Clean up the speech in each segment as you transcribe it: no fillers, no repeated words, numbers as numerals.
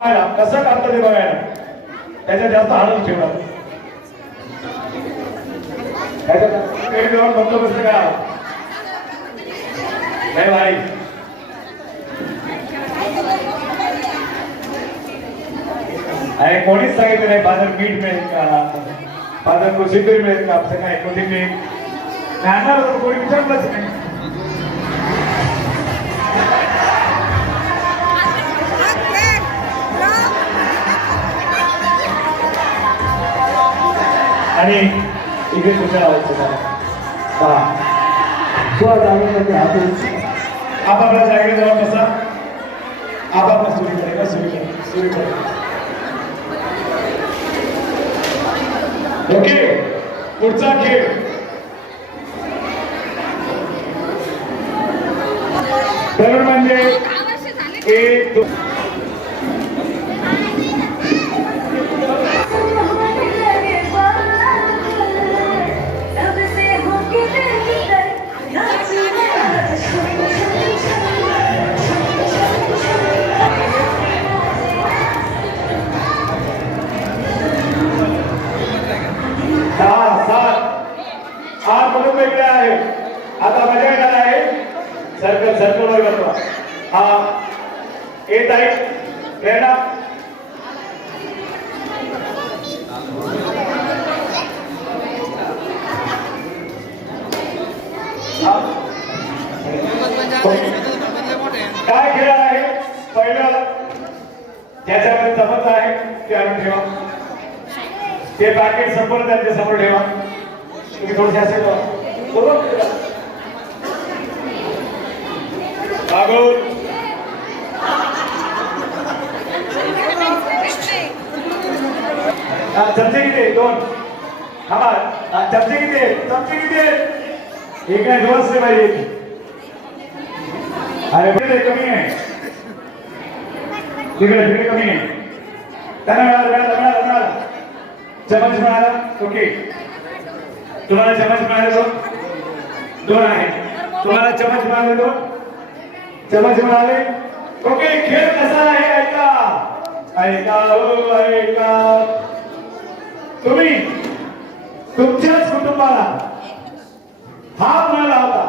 कसं काढतं ते बघायला त्याच्यात जास्त हळद ठेवा त्याच्यात बंदोबस्त का नाही भाई अरे कोणीच सांगितलं नाही फादर मीठ मिळेल का फादर कोशिंबीर मिळेल का आपलं काय कोथिंबीर ज्ञानाला कोणी विचारलंच नाही आणि इकडे कुठे आवायचं आपापल्या जागेत जाऊन बसा आपापला सुरू करेल सुरू करेल ओके पुढचा खेळ तर म्हणजे एक वेगळे आहे आता मजा येणार आहे सर्कल सर्कल वर करतो हा येत आहे प्रेरणा काय खेळ आहे पहिलं ज्याच्यामध्ये जमत आहे ते आणून ठेवा ते पॅकेट संपूर्ण त्यांच्या समोर ठेवा तुम्ही थोडेसे असेल चमचे किती दोन चमचे किती एक नाही दोन असले पाहिजे अरे कमी आहे तिकडे कमी आहे त्यांना मिळाला चमच मिळाला ओके तुम्हाला चमच मिळाले दोन आहे तुम्हाला चमच मिळाले चमच मिळाले ओके खेळ कसा आहे ऐका तुम्ही तुमच्याच कुटुंबाला हात न लावता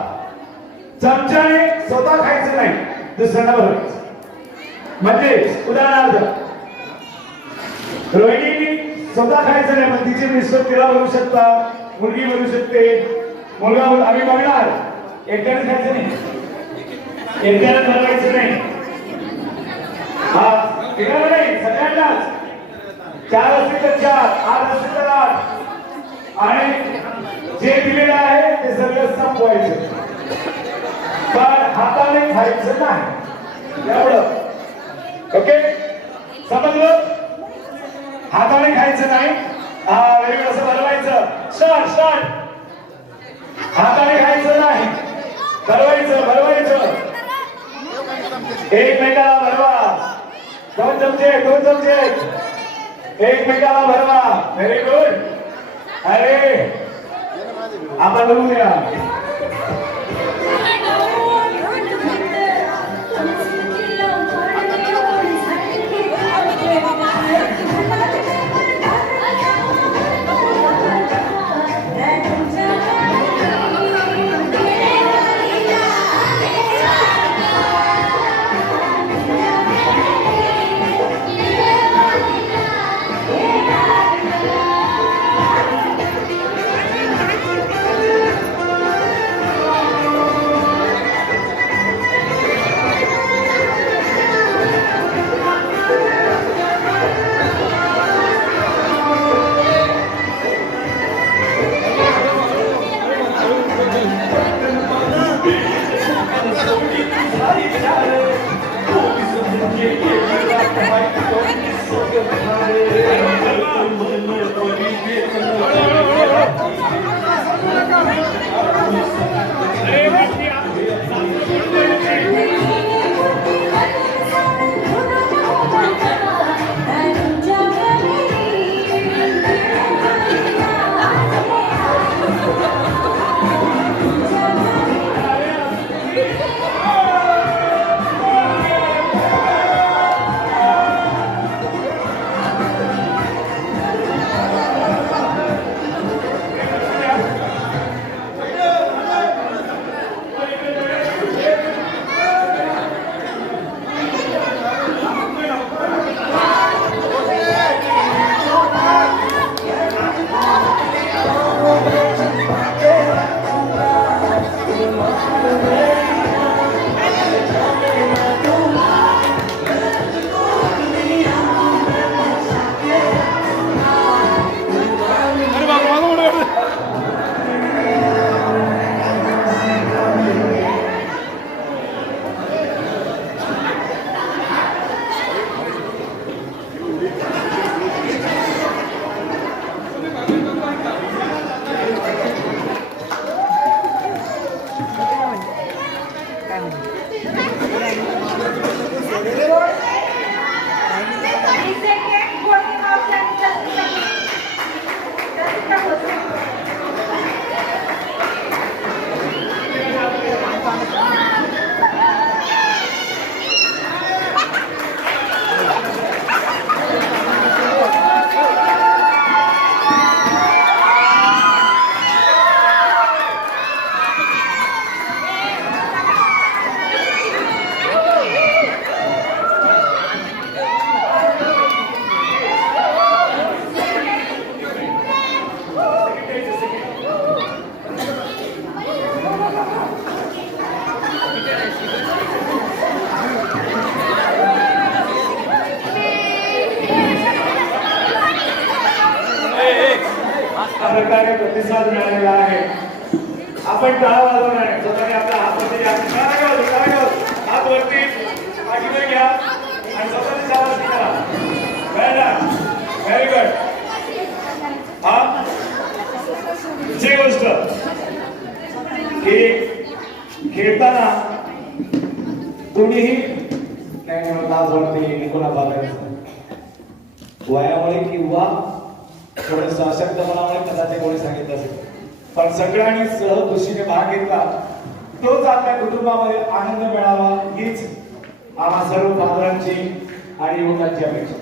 चमच्याने स्वतः खायचं नाही दुसऱ्यांना भरवायचं म्हणजे उदाहरणार्थ रोहिणी स्वतः खायचं नाही पण तिचे मिस्टर तिला बनवू शकता मुलगी बनवू शकते मुलगा आम्ही बघणार एकट्याने खायचं नाही एकट्याने बनवायचं नाही हा एकाला नाही सगळ्यांनाच 4 असतील तर 4 8 असतील तर 8 आणि जे दिलेलं आहे ते सगळं संपवायचं पण हाताने खायचं नाही एवढं ओके समजलं हाताने खायचं नाही हा वेगळं असं बनवायचं स्टार्ट हाताने खायचं नाही भरवायचं एकमेकाला भरवा दोन चमचे एकमेकाला भरवा व्हेरी गुड अरे आपण बघूया प्रकारे प्रतिसाद मिळालेला आहे. आपण टाळा वाजवणार आहे. स्वतःने आपला हात वरती घ्या. हात वरती पाठीवर घ्या आणि स्वतःची शाबासकी करा. Very good. हा दुसरी गोष्ट की खेळताना कोणीही नाही मला लाज वाटते कोणा बघायचं वयामुळे किंवा थोडस अशक्तपणामुळे कदाचित कोणी सांगितलं असेल, पण सगळ्यांनी सहखुशीने भाग घेतला तोच आपल्या कुटुंबामध्ये आनंद मिळावा हीच आम्हा सर्व फादरांची आणि युवकांची अपेक्षा.